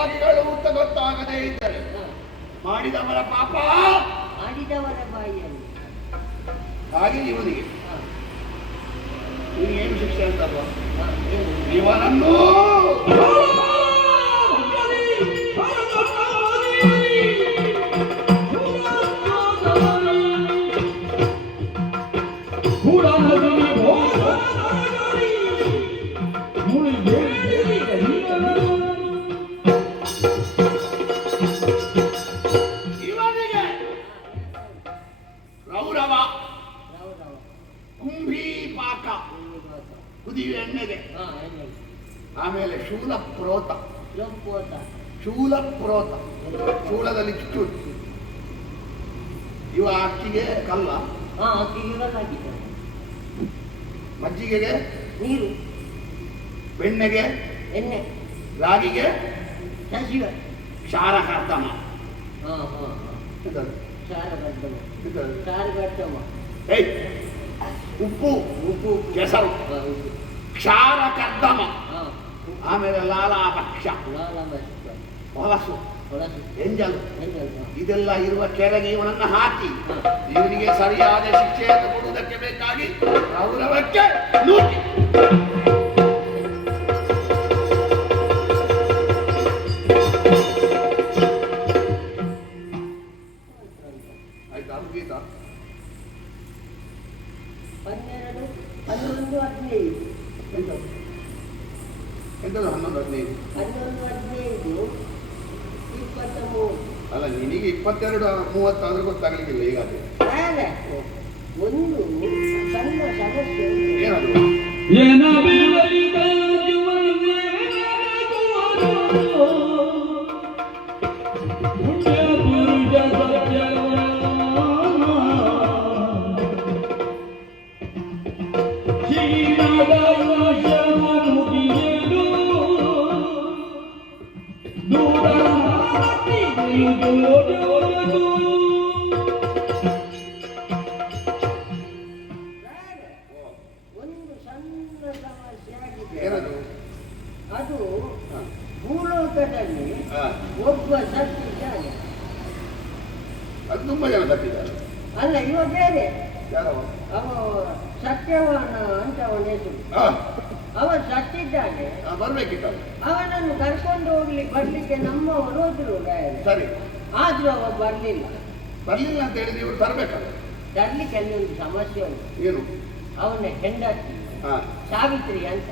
ಭಾಗಿಗಳು ಅಂತ ಗೊತ್ತಾಗದೇ ಇದ್ದರೆ ಮಾಡಿದವರ ಪಾಪ ಮಾಡಿದವರ ಬಾಯಿಯಲ್ಲಿ. ಹಾಗೆ ಇವನಿಗೆ ಏನು ಶಿಕ್ಷೆ ಅಂತಲ್ವ? ಇವನನ್ನು ಇವನಿಗೆ ರೌರವ ಕುಂಭೀ ಪಾಕ ಕುದಿಯುವ ಎಣ್ಣೆಗೆ, ಆಮೇಲೆ ಶೂಲ ಪ್ರೋತ, ಶೂಲ ಪ್ರೋತ ಶೂಲದಲ್ಲಿ ಚುಚ್ಚು. ಇವ ಅಕ್ಕಿಗೆ ಕಲ್ಲ, ಮಜ್ಜಿಗೆಗೆ ನೀರು, ಬೆಣ್ಣೆಗೆ ಎಣ್ಣೆ, ರಾಗಿಗೆ ಸಸಿವ, ಕ್ಷಾರ ಕರ್ದಮ, ಉಪ್ಪು, ಉಪ್ಪು, ಕೆಸರು, ಕ್ಷಾರ ಕರ್ದಮ, ಆಮೇಲೆ ಲಾಲಾಭಕ್ಷ, ಹೊಲಸು, ಎಂಜಲು, ಇದೆಲ್ಲ ಇರುವ ಕೆಳಗೆ ಇವನನ್ನು ಹಾಕಿ ಇವನಿಗೆ ಸರಿಯಾದ ಶಿಕ್ಷೆಯನ್ನು ಕೊಡುವುದಕ್ಕೆ ಬೇಕಾಗಿ ಗೌರವಕ್ಕೆ ನೂಕಿ. ಆಯ್ತಾ ಗೀತಾ? 12, 11, 15. ಎಂತದ್ದು 11, 15? 11, 15, 23. ಅಲ್ಲ, ನಿನಗೆ 22, 30 ಆದ್ರೂ ಗೊತ್ತಾಗ್ಲಿಕ್ಕಿಲ್ಲ ಈಗಾದ್ರೆ. ಒಂದು ಸಣ್ಣ ಸಮಸ್ಯೆ ಏನದು? ಒಂದು ಸಣ್ಣ ಸಮಸ್ಯೆ ಆಗಿದೆ. ಏನದು? ಅದು ಭೂಲೋಕದಲ್ಲಿ ಒಬ್ಬ ಸತ್ತಿದ್ದಾನೆ. ಅದು ತುಂಬಾ ಜನ ಸತ್ತಿದ್ದಾರೆ. ಅಲ್ಲ, ಇವ ಬೇರೆ. ಯಾರವ? ಅವ ಸತ್ಯವಾನ ಅಂತ ಅವನ ಹೆಸರು. ಅವ ಸತ್ತಿದ್ದಾನೆ. ಬರ್ಬೇಕಿತ್ತ ಅವನನ್ನು ಕರ್ಕೊಂಡು ಬರ್ಲಿಕ್ಕೆ ನಮ್ಮವರು ಹೋದ್ರು. ಸರಿ, ಆದ್ರೂ ಅವ ಬರ್ಲಿಲ್ಲ. ಬರ್ಲಿಲ್ಲ ಅಂತ ಹೇಳಿದ್ರೆ ಇವರು ತರಬೇಕಲ್ಲ. ತರ್ಲಿಕ್ಕೆ ಅಲ್ಲಿ ಒಂದು ಸಮಸ್ಯೆ ಉಂಟು. ಏನು? ಅವನ ಹೆಂಡತಿ ಸಾವಿತ್ರಿ ಅಂತ,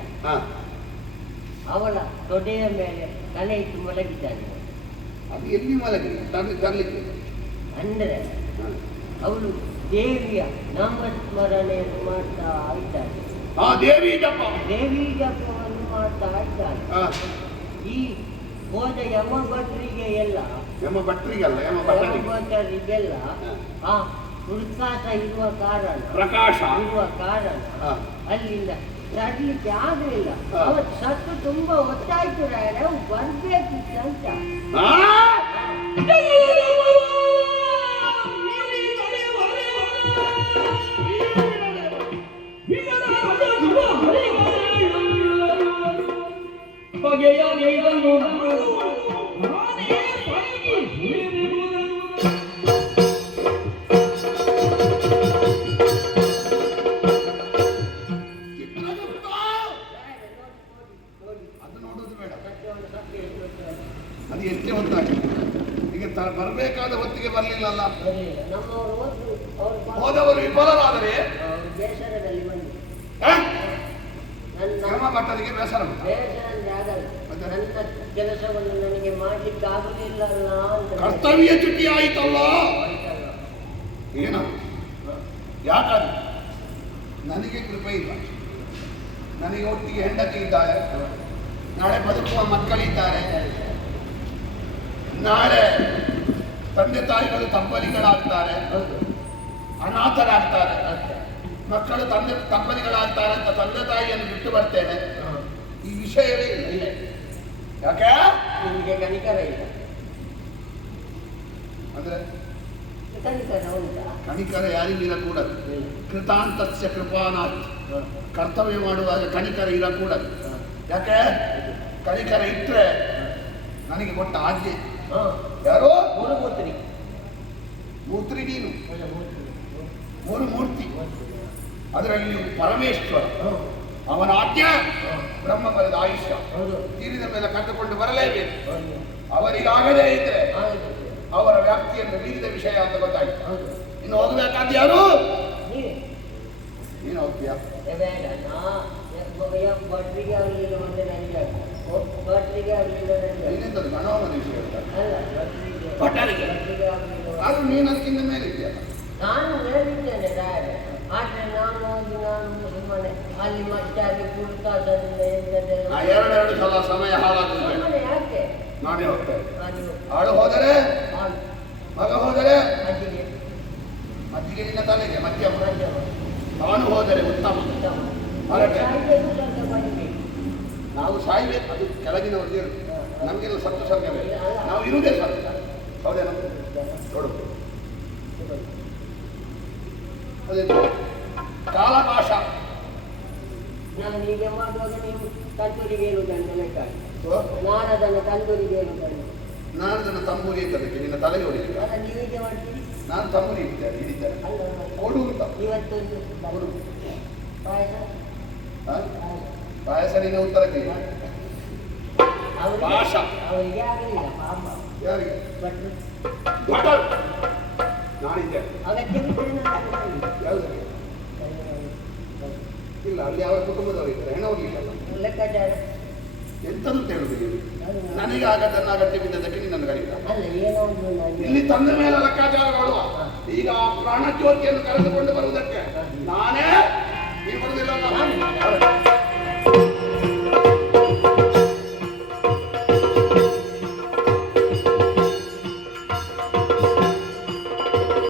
ಅವಳ ತೊಡೆಯ ಮೇಲೆ ತಲೆ ಇಟ್ಟು ಮಲಗಿದ್ದಾನೆ. ಅದು ಎಲ್ಲಿ ಮಲಗಿ ತರಲಿಕ್ಕೆ ಅಂದ್ರೆ ಅವಳು ದೇವಿಯ ನಾಮಸ್ಮರಣೆಯನ್ನು ಮಾಡ್ತಾ ಇದ್ದಾನೆ. ದೇವಿ ಜಪ, ದೇವಿ ಜಪವನ್ನು ಮಾಡ್ತಾ ಇದ್ದಾನೆ. ಈ ಹೋದ ಯಮ ಭಟ್ರಿಗೆ ಎಲ್ಲ, ಯಮ ಭಟ್ರಿಗೆಲ್ಲ, ಭಟ್ಟರಿಗೆಲ್ಲ ಆ ಹುಡುಕಾಟ ಇರುವ ಕಾರಣ, ಪ್ರಕಾಶ ಇರುವ ಕಾರಣ ಅಲ್ಲಿಂದ ತರಲಿಕ್ಕೆ ಆಗಲಿಲ್ಲ. ಅವತ್ತು ಸತ್ತು ತುಂಬಾ ಹೊತ್ತಾಯ್ತು. ಅವು ಬರ್ಬೇಕಿತ್ತಂತ. ಅದು ಎಷ್ಟೇ ಹೊತ್ತಾಗಿದೆ. ಈಗ ಬರಬೇಕಾದ ಹೊತ್ತಿಗೆ ಬರಲಿಲ್ಲಲ್ಲ. ಹೋದವರು ವಿಫಲರಾದರೆ ಬೇಸರದಲ್ಲಿ ಬಂದು ಯಮ ಭಟ್ಟರಿಗೆ ಬೇಸರ ನನ್ನ ಕೆಲಸವನ್ನು ನನಗೆ ಮಾಡ್ಲಿಕ್ಕೆ ಆಗುದಿಲ್ಲ. ಕರ್ತವ್ಯ ಚ್ಯುತಿ ಆಯಿತಲ್ಲ. ಏನ ಯಾಕಾದ್ರೆ ನನಗೆ ಕೃಪೆ ಇಲ್ಲ. ನನಗೆ ಒಟ್ಟಿಗೆ ಹೆಂಡತಿ ಇದ್ದಾರೆ, ನಾಳೆ ಬದುಕುವ ಮಕ್ಕಳಿದ್ದಾರೆ, ನಾಳೆ ತಂದೆ ತಾಯಿಗಳು ತಪ್ಪಲಿಗಳಾಗ್ತಾರೆ, ಅನಾಥರಾಗ್ತಾರೆ, ಮಕ್ಕಳು ತಪ್ಪಲಿಗಳಾಗ್ತಾರೆ ಅಂತ ತಂದೆ ತಾಯಿಯನ್ನು ಬಿಟ್ಟು ಬರ್ತೇನೆ. ಈ ವಿಷಯವೇ ಇಲ್ಲ. ಯಾಕೆ ನಿಮಗೆ ಕನಿಕರ ಇಲ್ಲ ಅಂದ್ರೆ ಕನಿಕರ ಉಂಟಾ? ಕನಿಕರ ಯಾರಿಗೂ ಇರಕೂಡದು. ಕೃತಾಂತಸ್ಯ ಕೃಪಾನಾಥ್. ಕರ್ತವ್ಯ ಮಾಡುವಾಗ ಕನಿಕರ ಇರಕೂಡದು. ಯಾಕೆ? ಕನಿಕರ ಇಟ್ಟರೆ ನನಗೆ ಕೊಟ್ಟ ಆಜ್ಞೆ. ಹಾ. ಯಾರೋ ಮೂರು ಮೂರ್ತಿ ನೀನು, ಅಲ್ಲ ಮೂರ್ತಿ. ಮೂರು ಮೂರ್ತಿ, ಅದರಲ್ಲಿ ಪರಮೇಶ್ವರ. ಹಾ. ಅವನ ಆಜ್ಞೆ ಬ್ರಹ್ಮ ಬರೆದ ಆಯುಷ್ಯ ಹೌದು. ತೀರಿದ ಮೇಲೆ ಕರೆದುಕೊಂಡು ಬರಲೇಬೇಕು. ಹೌದು. ಅವರಿಗಾಗದೇ ಇದ್ರೆ ಹೌದು. ಅವರ ವ್ಯಾಪ್ತಿಯನ್ನು ಮೀರಿದ ವಿಷಯ ಅಂತ ಗೊತ್ತಾಯ್ತು. ಹೌದು. ಇನ್ನು ಹೋಗಬೇಕಾದ ಯಾರು? ನೀವೇ ನೀನು ಹೋಗ್ತೀಯಾ? ಬೇಡ ಭಟ್ರಿಗೆ ಆಗಲಿಲ್ಲ ಮತ್ತೆ ನನಗೆ ಭಟ್ರಿಗೆ ಆಗಲಿಲ್ಲ ನನಗೆ ನೀನೆಂತದ್ದು ಗಣವನ ವಿಷಯ ಹೇಳ್ತಾರೆ? ಅಲ್ಲ ಭಟ್ಟರಿಗೆ ಭಟ್ರಿಗೆ ಆಗಲಿಲ್ಲ. ಆದ್ರೂ ನೀನು ಅದಕ್ಕಿಂತ ಮೇಲೆ ಇದೆಯಲ್ಲ. ನಾನು ಹೇಳಿದ್ದೇನೆ ಡಾಯರೆ, ಆದರೆ ನಾನು ಹೋಗಿ ನಾನು ಸುಮ್ಮನೆ ಅಲ್ಲಿ ಮಟ್ಟಾಗಿ ಕುಡ್ಕಾಸದಿಂದ ಎಂಥದ್ದೆಲ್ಲ ಎರಡು ಸಲ ಸಮಯ ಹಾಳಾಗುತ್ತೆ. ಸುಮ್ಮನೆ ಯಾಕೆ ನಾನೇ ಹೋಗ್ತೇನೆ. ಅದು ಆಳು ಹೋದರೆ, ಹಾಲು ಮಗ ಹೋದರೆ, ಅಜ್ಜಿಗೆ ಅಜ್ಜಿಗೆ ನಿನ್ನ ತಲೆಗೆ ಮಧ್ಯಮ, ಮಧ್ಯಮ ನಾನು ಹೋದರೆ ಉತ್ತಮ. ಉತ್ತಮ. ಹಾಗೆ ಸಾಯ್ಬೇಕು ಅಂತ ಬರಬೇಕು. ನಾವು ಸಾಯ್ಬೇಕು, ಅದು ಕೆಳಗಿನವ್ರಿಗೆ ಇರುತ್ತೆ. ನಮಗೆಲ್ಲ ಸತ್ತು ಸ್ವರ್ಗವೇ, ನಾವು ಇರುವುದೇ ಸ್ವರ್ಗ. ಹೌದೇನೋ? ನೋಡು, ಅದೇ ಕಾಲಪಾಶ. ನಾನು ಹೀಗೆ ಮಾಡುವಾಗ ನೀವು ತಂದೂರಿಗೆ ಹೇಳುವುದನ್ನು ಲೆಕ್ಕ. ನಾನು ಅದನ್ನು ತಂದೂರಿಗೆ ಹೇಳುವುದನ್ನು ನಾನು ಅದನ್ನು ತಂಬೂರಿ ಇದ್ದದಕ್ಕೆ ನಿನ್ನ ತಲೆಗೆ ಹೊಡಿಲಿಲ್ಲ. ಅಲ್ಲ ನೀವು ಹೀಗೆ ಮಾಡ್ತೀರಿ. ನಾನು ತಂಬೂರಿ ಹಿಡಿದ್ದೇನೆ ಅಲ್ಲ ಕೊಡು ಅಂತ. ಇವತ್ತೊಂದು ಕೊಡು. ಪಾಯಸ ಹಾ? ಪಾಯಸ ನಿನ್ನ ಉತ್ತರಕ್ಕೆ ಪಾಶ. ಅವರಿಗೆ ಆಗಲಿಲ್ಲ ಪಾಪ. ಯಾರಿಗೆ? ಭಟ್ರು ಭಟರು. ನಾನಿದ್ದೆ. ಅಗತ್ಯವಿದ್ದರೆ ನಾನು ಯಾವುದಕ್ಕೆ? ಇಲ್ಲ, ಅಲ್ಲಿ ಅವರ ಕುಟುಂಬದವರು ಇದ್ದಾರೆ, ಹೆಣ ಹೋಗ್ಲಿಲ್ಲ. ಲೆಕ್ಕಾಚಾರ ಎಂತದ್ದು ಹೇಳುದು ನೀವು? ನನಗೆ ಆಗದನ್ನ ಅಗತ್ಯವಿದ್ದದಕ್ಕೆ ನಿನ್ನನ್ನು ಕರೀತ. ಅಲ್ಲ ಏನಾದ್ರು ನಾನು ಇಲ್ಲಿ ತಂದ ಮೇಲೆ ಲೆಕ್ಕಾಚಾರ ಮಾಡುವ. ಈಗ ಆ ಪ್ರಾಣ ಜ್ಯೋತಿಯನ್ನು ಕರೆದುಕೊಂಡು ಬರುವುದಕ್ಕೆ ನಾನೇ ನೀವು ಬರುವುದಿಲ್ಲ.